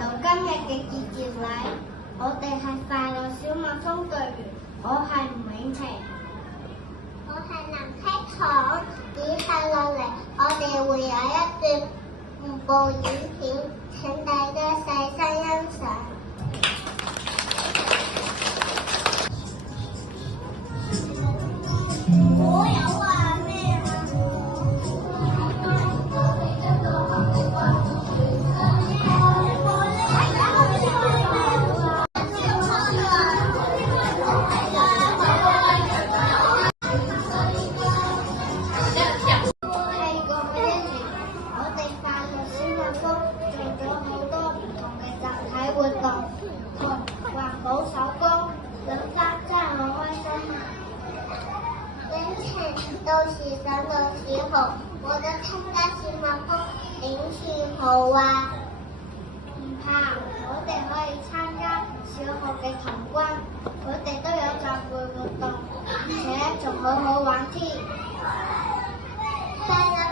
到今日嘅結業禮，我哋係快樂小蜜蜂隊員，我係吳永晴，我係林希彤。以下落嚟，我哋會有一段部影片，請大家細心欣賞。我有話咩啊？活動同環保手工，諗得真係好開心啊！影情到時上到小學，我哋參加小蜜蜂影片好啊！唔怕，我哋可以參加小學嘅童軍，佢哋都有集會活動，而且仲好好玩添。快樂